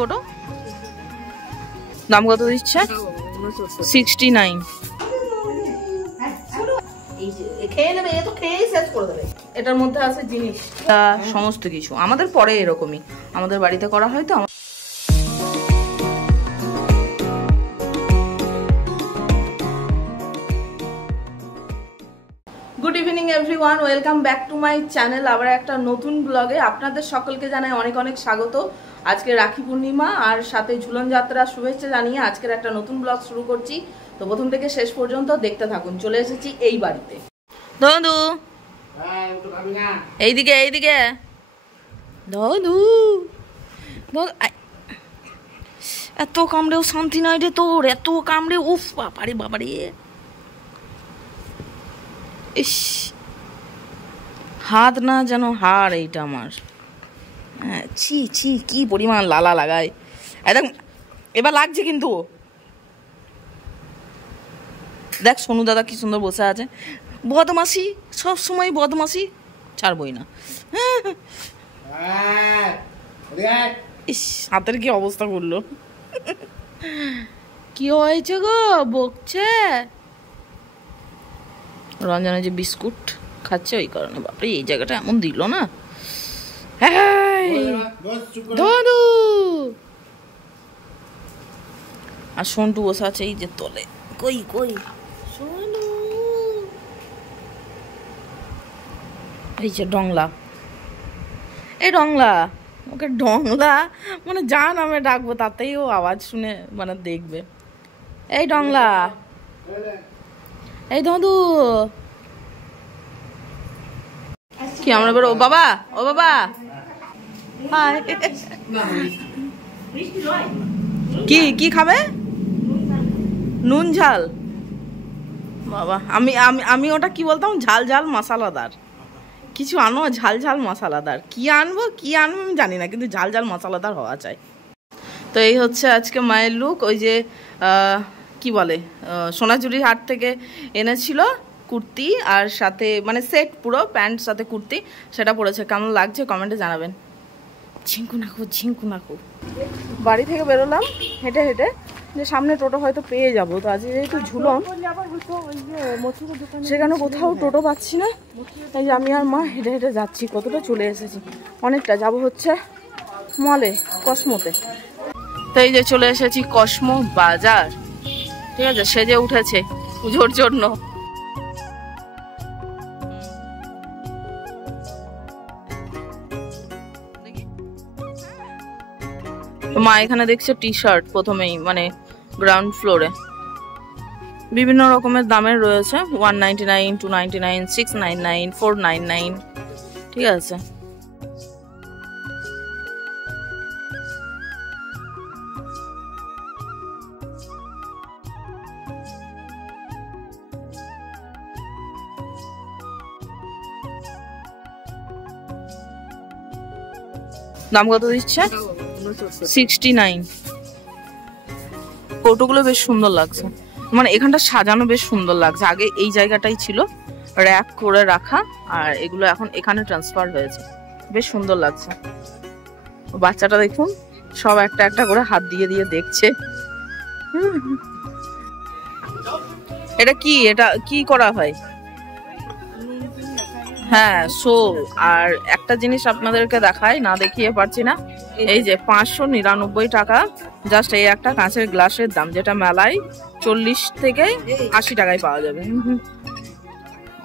কোটো দাম কত দিচ্ছে? 69। এটার মধ্যে আছে জিনিস সমস্ত কিছু আমাদের পরে এরকমই আমাদের বাড়িতে করা হয় তো। Good evening everyone, welcome back to my channel. আবার একটা নতুন ব্লগে আপনাদের সকলকে জানাই অনেক অনেক স্বাগত। আজকে রাখি পূর্ণিমা আর সাথে ঝুলন যাত্রা শুভেচ্ছা জানিয়ে আজকের একটা নতুন ব্লগ শুরু করছি। তো প্রথম থেকে শেষ পর্যন্ত দেখতে থাকুন। চলে এসেছি এই বাড়িতে। ধনু এইদিকে এইদিকে ধনু, এত কামড়েও শান্তি নাই রে তোর, এত কামড়ে উফ বাবারে বাবারে। ইস হাত না যেন হাড় এইটা আমার। হ্যাঁ ছি ছি কি পরিমাণ লালা লাগায় একদম। এবার লাগছে কিন্তু। দেখ সোনু দাদা কি সুন্দর বসে আছে। বদমাসি, সব সময় বদমাসি, ছাড়বই না। ইস হাতের কি অবস্থা করলো। কি হয়েছে গো, বকছে? রঞ্জনা যে বিস্কুট খাচ্ছে ওই কারণে। বাপরে এই জায়গাটা এমন দিল না। ধনু আর সন্টু বসে আছে এই যে তলে। কই কই সোনু, এই যে ডংলা, এই ডংলা, ওকে ডংলা মানে যা নামে ডাকবো তাতেই ও আওয়াজ শুনে মানে দেখবে। এই ডংলা, এই ধনু কি আমরা বেরো। ও বাবা, ও বাবা কি কি খাবে? নুন ঝাল। বাবা আমি আমি আমি ওটা কি বলতাম, ঝাল ঝাল মশলাদার কিছু আনো, ঝাল ঝাল মশলাদার। কি আনবো কি আনবো আমি জানি না, কিন্তু ঝাল ঝাল মশলাদার হওয়া চাই। তো এই হচ্ছে আজকে মায়ের লুক। ওই যে কি বলে সোনাঝুরির হাট থেকে এনেছিল কুর্তি আর সাথে মানে সেট পুরো প্যান্ট সাথে কুর্তি, সেটা পরেছে। কেমন লাগছে কমেন্টে জানাবেন। ঝিঙ্কু নাকু ঝিঙ্কু নাকু। বাড়ি থেকে বেরোলাম হেঁটে হেঁটে, যে সামনে টোটো হয়তো পেয়ে যাবো। তো আজ যেহেতু ঝুলন, সেখানে কোথাও টোটো পাচ্ছি না। এই যে আমি আর মা হেঁটে হেঁটে যাচ্ছি। কতটা চলে এসেছি, অনেকটা। যাব হচ্ছে মলে, কসমোতে। তো এই যে চলে এসেছি কসমো বাজার। ঠিক আছে, সেজে উঠেছে পুজোর জন্য। মা এখানে দেখছে টি শার্ট প্রথমেই, মানে গ্রাউন্ড ফ্লোরে বিভিন্ন রকমের দামের রয়েছে। 199, 299, 699, 499। ঠিক আছে, দাম কত দিচ্ছে? 69। কৌটোগুলো বেশ সুন্দর লাগছে, মানে এখানটা সাজানো বেশ সুন্দর লাগছে। আগে এই জায়গাটাই ছিল র্যাক করে রাখা, আর এগুলো এখন এখানে ট্রান্সফার হয়েছে। বেশ সুন্দর লাগছে। বাচ্চাটা দেখুন সব একটা একটা করে হাত দিয়ে দিয়ে দেখছে। এটা কি, এটা কি করা হয়? হ্যাঁ সো আর একটা জিনিস আপনাদেরকে দেখায়, না দেখিয়ে পারছি না। এই যে 599 টাকা জাস্ট এই একটা কাঁচের গ্লাসের দাম, যেটা মেলায় 40 থেকে 80 টাকায় পাওয়া যাবে।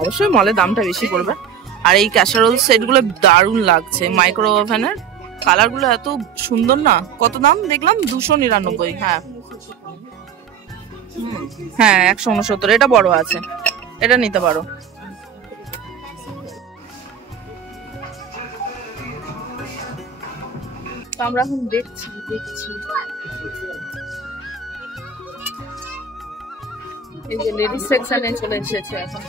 অবশ্যই মলে দামটা বেশি পড়বে। আর এই ক্যাসারোল সেটগুলো দারুণ লাগছে, মাইক্রো ওভেনের। কালারগুলো এত সুন্দর না। কত দাম দেখলাম? 299। হ্যাঁ হ্যাঁ 169। এটা বড় আছে, এটা নিতে পারো। আমরা এখন দেখছি এই যে লেডিস সেকশনে চলে এসেছে এখন।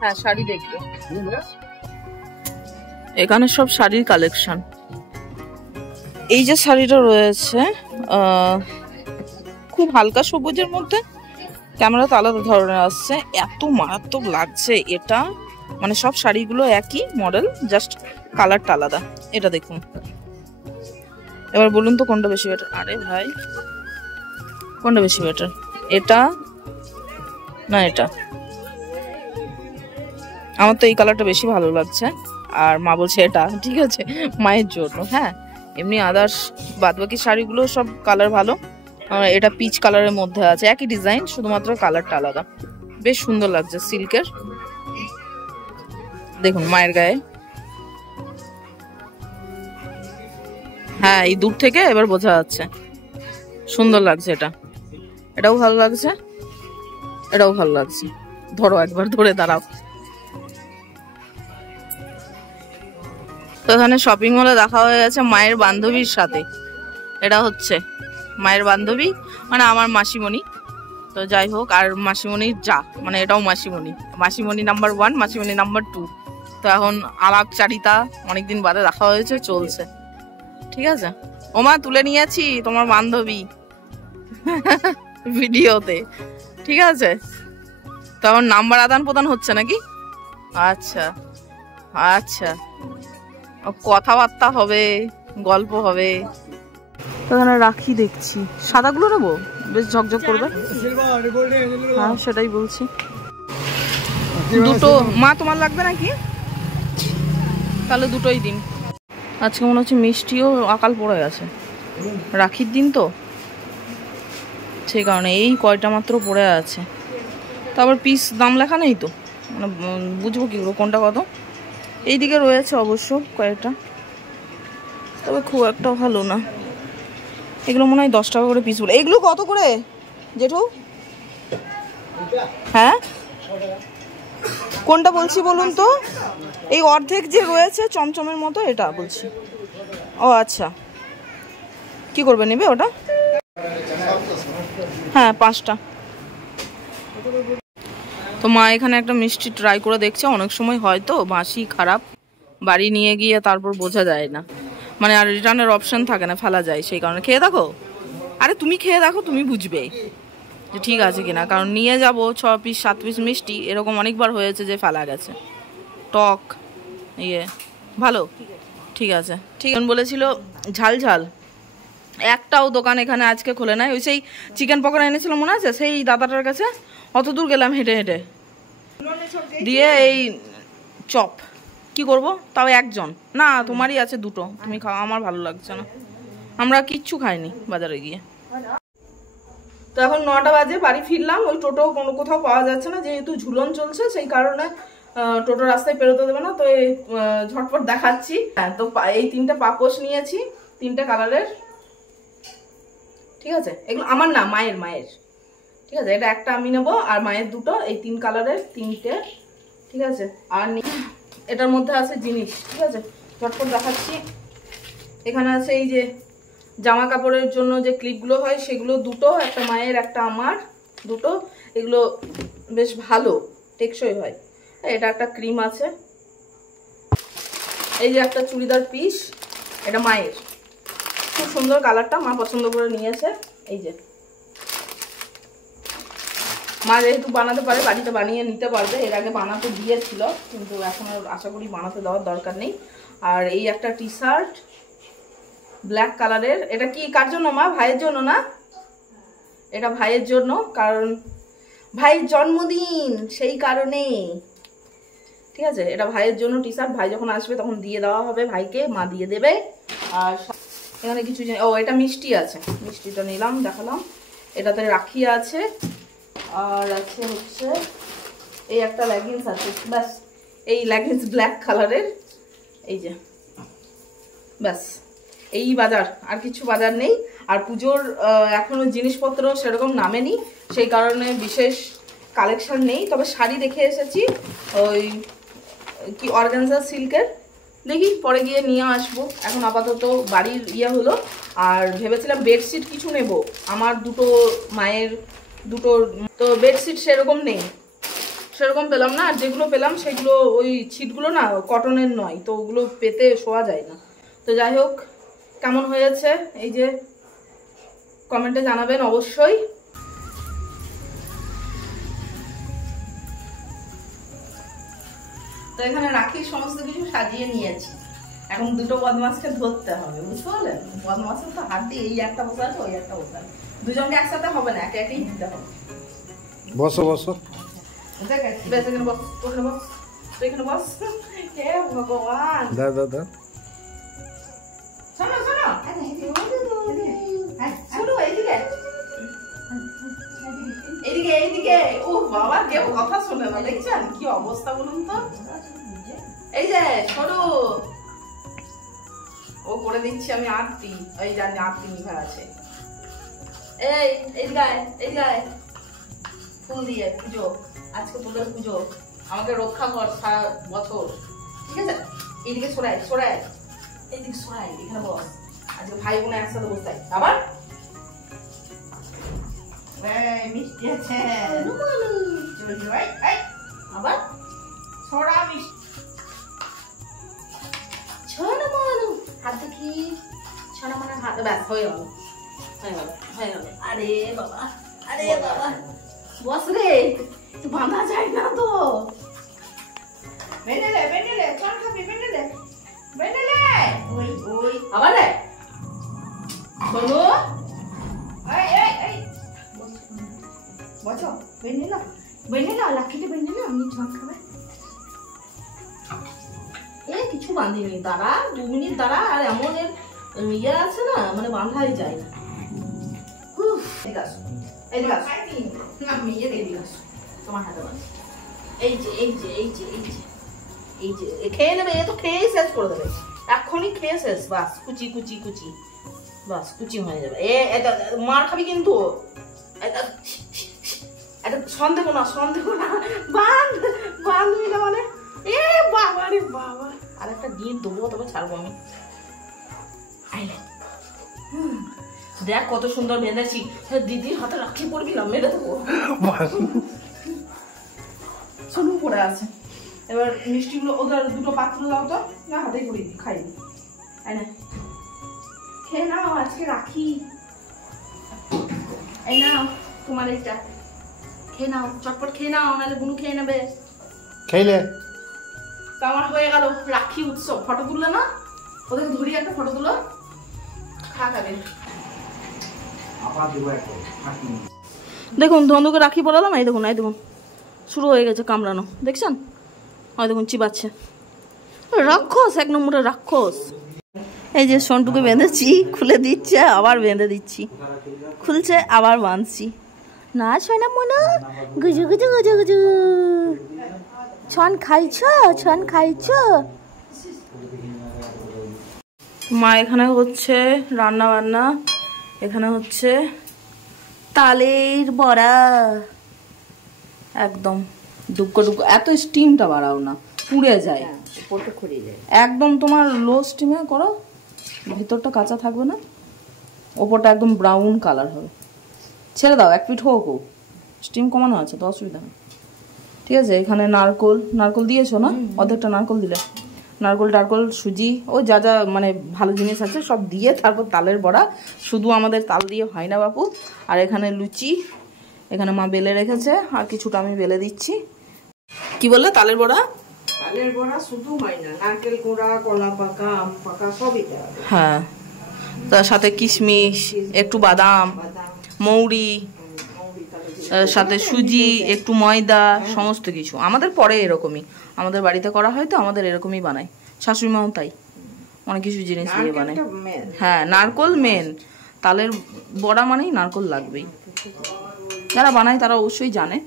হ্যাঁ শাড়ি দেখবো, এখানে সব শাড়ির কালেকশন। এই যে শাড়িটা রয়েছে খুব হালকা সবুজের মধ্যে, ক্যামেরা তো আলাদা ধরনের আসছে, এত মারাত্মক লাগছে এটা। মানে সব শাড়িগুলো একই মডেল, জাস্ট কালারটা আলাদা। এটা দেখুন, এবার বলুন তো কোনটা বেশি বেটার? আরে ভাই, কোনটা বেশি বেটার, এটা না এটা? আমার তো এই কালারটা বেশি ভালো লাগছে, আর মা বলছে এটা। ঠিক আছে, মায়ের জন্য। হ্যাঁ, এমনি আদার্স বাদবাকি শাড়িগুলো সব কালার ভালো। এটা পিচ কালারের মধ্যে আছে, একই ডিজাইন, শুধুমাত্র কালারটা আলাদা। বেশ সুন্দর লাগছে, সিল্কের। দেখুন মায়ের গায়ে, হ্যাঁ এই দূর থেকে এবার বোঝা যাচ্ছে, সুন্দর লাগছে। এটাও ভালো লাগছে, এটাও ভালো লাগছে। ধরো একবার, ধরে দাঁড়াও। তো এখানে শপিং মলে দেখা হয়ে গেছে মায়ের বান্ধবীর সাথে। এটা হচ্ছে মায়ের বান্ধবী, মানে আমার মাসিমণি। তো যাই হোক, আর মাসিমণির যা, মানে এটাও মাসিমণি। মাসিমণি নাম্বার 1, মাসিমণি নাম্বার 2। তো এখন আলাপচারিতা অনেকদিন বাদে দেখা হয়েছে, চলছে। ঠিক আছে, ওমা তুলে নিয়েছি তোমার বান্ধবী ভিডিওতে। ঠিক আছে, তো এখন নাম্বার আদান প্রদান হচ্ছে নাকি? আচ্ছা আচ্ছা, কথাবার্তা হবে, গল্প হবে। এখানে রাখি দেখছি, সাদাগুলো নেবো, বেশ ঝকঝক করবে। হ্যাঁ সেটাই বলছি। দুটো মা তোমার লাগবে নাকি? তাহলে দুটোই দিন। আজকে মনে হচ্ছে মিষ্টিও আকাল পড়ে গেছে, রাখির দিন তো, সেই কারণে এই কয়টা মাত্র পড়ে আছে। তারপর পিস দাম লেখা নেই তো, মানে বুঝবো কি কোনটা কত। এইদিকে রয়েছে অবশ্য কয়েকটা, তবে খুব একটা ভালো না। এগুলো মনে হয় 10 টাকা করে পিস বলে। এগুলো কত করে জেঠু? হ্যাঁ কোনটা বলছি বলুন তো? এই অর্ধেক যে রয়েছে চমচমের মতো, এটা বলছি। ও আচ্ছা, কি করবে, নেবে ওটা? হ্যাঁ 5টা। তো মা এখানে একটা মিষ্টি ট্রাই করে দেখছে। অনেক সময় হয়তো বাসি খারাপ, বাড়ি নিয়ে গিয়ে তারপর বোঝা যায় না, মানে আর রিটার্নের অপশন থাকে না, ফেলা যায়। সেই কারণে খেয়ে দেখো। আরে তুমি খেয়ে দেখো, তুমি বুঝবে যে ঠিক আছে কিনা। কারণ নিয়ে যাব 6 পিস 7 পিস মিষ্টি, এরকম অনেকবার হয়েছে যে ফেলা গেছে। টক ভালো, ঠিক আছে। ঠিক বলেছিল ঝাল ঝাল। একটাও দোকান এখানে আজকে খোলে নাই। ওই সেই চিকেন পকোড়া এনেছিল মনে আছে, সেই দাদাটার কাছে অত দূর গেলাম হেঁটে হেঁটে, দিয়ে এই চপ কি করব, তাও একজন না, তোমারই আছে 2টো, তুমি খাও, আমার ভালো লাগছে না। আমরা কিচ্ছু খাইনি বাজারে গিয়ে। তো এখন 9টা বাজে, বাড়ি ফিরলাম। ওই টোটো কোনো কোথাও পাওয়া যাচ্ছে না, যেহেতু ঝুলন চলছে সেই কারণে টোটো রাস্তায় পেরোতে দেবে না। তো এই ঝটপট দেখাচ্ছি। হ্যাঁ, তো এই 3টে পাপোশ নিয়েছি, 3টে কালারের। ঠিক আছে, এগুলো আমার না, মায়ের। ঠিক আছে, এটা একটা আমি নেবো, আর মায়ের 2টো, এই 3 কালারের 3টে। ঠিক আছে, আর এটার মধ্যে আছে জিনিস। ঠিক আছে, ঝটপট দেখাচ্ছি। এখানে আছে এই যে জামা কাপড়ের জন্য যে ক্লিপগুলো হয়, সেগুলো 2টো, একটা মায়ের একটা আমার, 2টো। এগুলো বেশ ভালো, টেকসই হয়। এটা একটা ক্রিম আছে। এই যে একটা চুড়িদার পিস, এটা মায়ের, খুব সুন্দর কালারটা, মা পছন্দ করে নিয়েছে। এই যে মা যেহেতু বানাতে পারে, বাড়িতে বানিয়ে নিতে পারবে। এর আগে বানাতে দিয়েছিল, কিন্তু এখন আর আশা করি বানাতে দেওয়ার দরকার নেই। আর এই একটা টি শার্ট ব্ল্যাক কালারের। এটা কি কার জন্য মা? ভাইয়ের জন্য না? এটা ভাইয়ের জন্য, কারণ ভাইয়ের জন্মদিন, সেই কারণে। ঠিক আছে, এটা ভাইয়ের জন্য টি শার্ট। ভাই যখন আসবে তখন দিয়ে দেওয়া হবে ভাইকে, মা দিয়ে দেবে। আর এখানে কিছু, ও এটা মিষ্টি আছে, মিষ্টিটা নিলাম, দেখালাম। এটাতে রাখি আছে, আর আছে হচ্ছে এই একটা লেগিংস আছে, ব্যাস। এই লেগিংস ব্ল্যাক কালারের, এই যে, ব্যাস। এই বাজার, আর কিছু বাজার নেই। আর পুজোর এখনো জিনিসপত্র সেরকম নামেনি, সেই কারণে বিশেষ কালেকশন নেই। তবে শাড়ি দেখে এসেছি, ওই কি অর্গানজা সিল্কের, দেখি পরে গিয়ে নিয়ে আসবো। এখন আপাতত বাড়ির হলো। আর ভেবেছিলাম বেডশিট কিছু নেব, আমার 2টো, মায়ের 2টো। তো বেডশিট সেরকম নেই, সেরকম পেলাম না। আর যেগুলো পেলাম সেগুলো ওই ছিটগুলো না কটনের নয়, তো ওগুলো পেতে শোয়া যায় না। তো যাই হোক, কেমন হয়েছে এই যে কমেন্টে জানাবেন অবশ্যই। তো এখানে রাখির সমস্ত কিছু সাজিয়ে নিয়েছি। এখন দুটো বদমাসকে ধরতে হবে, বুঝতে পারলেন? বদমাসের তো হাত দিয়ে এই একটা বসে আছে, ওই একটা বসে আছে, দুজনকে একসাথে হবে না, একে একেই দিতে হবে। বসো বসো, এখানে বস, ওখানে বস, এখানে বস। হে ভগবান, দা দা দা, শোনো শোনো, শোনো এইদিকে এইদিকে এইদিকে। ও বাবা, কেউ কথা শোনে না, দেখছেন কি অবস্থা বলুন তো। এই যে শোনো, ও করে দিচ্ছি আমি আরতি, এই জানি আরতি নিভা আছে। এই এইদিকে আয়, এইদিকে আয়, ফুল দিয়ে পুজো, আজকে তোদের পুজো, আমাকে রক্ষা কর সারা বছর, ঠিক আছে? এইদিকে সরাই সরাই, এইদিকে সরাই, এখানে বস, আজকে ভাই বোন একসাথে বসে আবার মিষ্টি আছে, আবার ছড়া মিষ্টি, ছড়া মানু হাত দেখি, ছড়া মানে হাত, ব্যাস হয়ে গেল, হয়ে গেল, হয়ে গেল। আরে বাবা, আরে বাবা, বস রে, তো বাঁধা যায় না তো। বেনেলে বেনেলে, কোন খাবি? বেনেলে বেনেলে, ওই ওই আবার রে, শোনো, এই এই এই বসো, বেনেলা বেনেলা, লাঠিতে বেনেলা, আমি ঝাঁক খাবে। এ কিছু বাঁধিনি, দাঁড়া 2 মিনিট দাঁড়া। আর এমন এর ইয়ে আছে না, মানে বাঁধাই যায় না। ঠিক আছে, এই যে আমি ইয়ে দিয়ে দিলাম তোমার হাতে, এই যে এই যে এই যে এই যে এই যে খেয়ে নেবে, এ তো খেয়েই শেষ করে দেবে, এখনই খেয়ে শেষ, বাস কুচি কুচি কুচি, বাস কুচি হয়ে যাবে। এটা মার খাবি কিন্তু, এটা সন্দেহ না, সন্দেহ না, বাঁধবি না মানে, এ বাবা রে বাবা, আর একটা দিয়ে দেবো, তবে ছাড়বো আমি। দেখ কত সুন্দর বেঁধেছি, দিদির হাতে রাখি পড়বি না, মেরে দেবো। শোনো পড়ে আছে, এবার মিষ্টিগুলো ওদের দুটো পাত্র দাও তো, না হাতেই করে দিই, খাই না, খেয়ে নাও, আজকে রাখি। এই নাও তোমার এইটা, খেয়ে নাও, চটপট খেয়ে নাও, নাহলে বুনু খেয়ে নেবে। খেলে তো আমার হয়ে গেল রাখি উৎসব। ফটো তুললে না, ওদেরকে ধরিয়ে একটা ফটো তুলো, খা খাবে। দেখুন ধনুকে রাখি পরালাম, এই দেখুন, এই দেখুন শুরু হয়ে গেছে কামড়ানো, দেখছেন? ওই দেখুন চিবাচ্ছে, রাক্ষস, 1 নম্বরের রাক্ষস। এই যে সন্টুকে বেঁধেছি, খুলে দিচ্ছে, আবার বেঁধে দিচ্ছি, খুলছে আবার বাঁধছি। না ছয়না মনে গুজু গুজু গুজু গুজু, ছন খাইছ, ছন খাইছ। মা এখানে হচ্ছে রান্না বান্না, এখানে হচ্ছে তালের বড়া, একদম ডুবকো ডুবকো, এত স্টিমটা বাড়াও না, পুড়ে যায়, একদম তোমার লো স্টিমে করো, ভিতরটা কাঁচা থাকবে না, ওপরটা একদম ব্রাউন কালার হবে। ছেড়ে দাও, 1 পিঠ হোক, স্টিম কমানো আছে তো, অসুবিধা নেই, ঠিক আছে? এখানে নারকোল, নারকোল দিয়েছো না, অর্ধেকটা নারকোল দিলে, নারকোল টারকোল সুজি, ও যা যা মানে ভালো জিনিস আছে সব দিয়ে তারপর তালের বড়া। শুধু আমাদের তাল দিয়ে হয় না বাপু। আর এখানে লুচি, এখানে মা বেলে রেখেছে, আর কিছুটা আমি বেলে দিচ্ছি। কি বললে? তালের বড়া, তালের বড়া শুধু হয় না, নারকেল কোড়া, কলা পাকা, আম পাকা সবই দেওয়া, হ্যাঁ, তার সাথে কিশমিশ, একটু বাদাম, মৌরি, সাথে সুজি, একটু ময়দা, সমস্ত কিছু। আমাদের পরে এরকমই, আমাদের বাড়িতে করা হয় তো, আমাদের এরকমই বানায়, শাশুড়ি মাও তাই, অনেক কিছু জিনিস দিয়ে বানায়। হ্যাঁ, নারকোল মেন, তালের বড়া মানেই নারকোল লাগবেই, যারা বানায় তারা অবশ্যই জানে।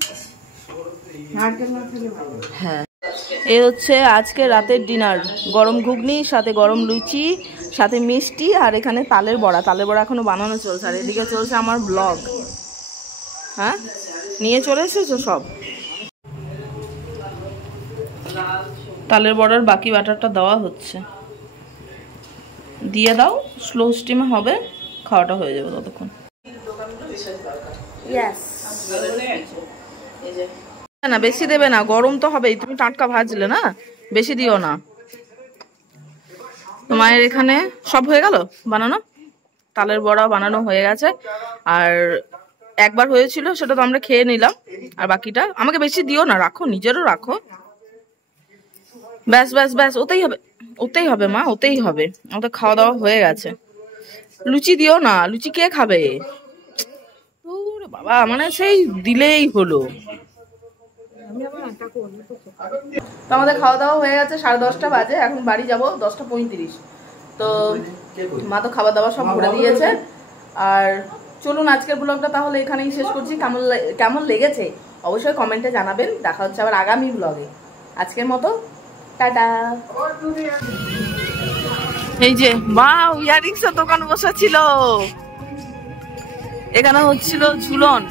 হ্যাঁ, এই হচ্ছে আজকে রাতের ডিনার, গরম ঘুগনি, সাথে গরম লুচি, সাথে মিষ্টি, আর এখানে তালের বড়া। তালের বড়া এখনো বানানো চলছে, আর এদিকে চলছে আমার ব্লগ। হ্যাঁ, নিয়ে চলে এসেছো সব। তালের বড়ার বাকি ব্যাটারটা দেওয়া হচ্ছে, দিয়ে দাও, স্লো স্টিমে হবে, খাওয়াটা হয়ে যাবে ততক্ষণ। না বেশি দেবে না, গরম তো হবেই, তুমি টাটকা ভাজলে না, বেশি দিও না। মায়ের এখানে সব হয়ে গেল বানানো, তালের বড়া বানানো হয়ে গেছে, আর একবার হয়েছিল সেটা তো আমরা খেয়ে নিলাম, আর বাকিটা আমাকে বেশি দিও না, রাখো, নিজেরও রাখো। ব্যাস ব্যাস ব্যাস, ওতেই হবে, ওতেই হবে মা, ওতেই হবে। আমাদের খাওয়া দাওয়া হয়ে গেছে। লুচি দিও না, লুচি কে খাবে? ওরে বাবা, মানে সেই দিলেই হলো। তো আমাদের খাওয়া দাওয়া হয়ে গেছে, 10:30 বাজে, এখন বাড়ি যাব 10:35। তো মা তো খাবার দাবার সব ভরে দিয়েছে। আর চলুন আজকের ব্লগটা তাহলে এখানেই শেষ করছি। কেমন লেগেছে অবশ্যই কমেন্টে জানাবেন। দেখা হচ্ছে আবার আগামী ব্লগে। আজকের মতো টাটা। এই যে মা ইয়ারিংসের দোকান বসেছিল, এখানে হচ্ছিল ঝুলন।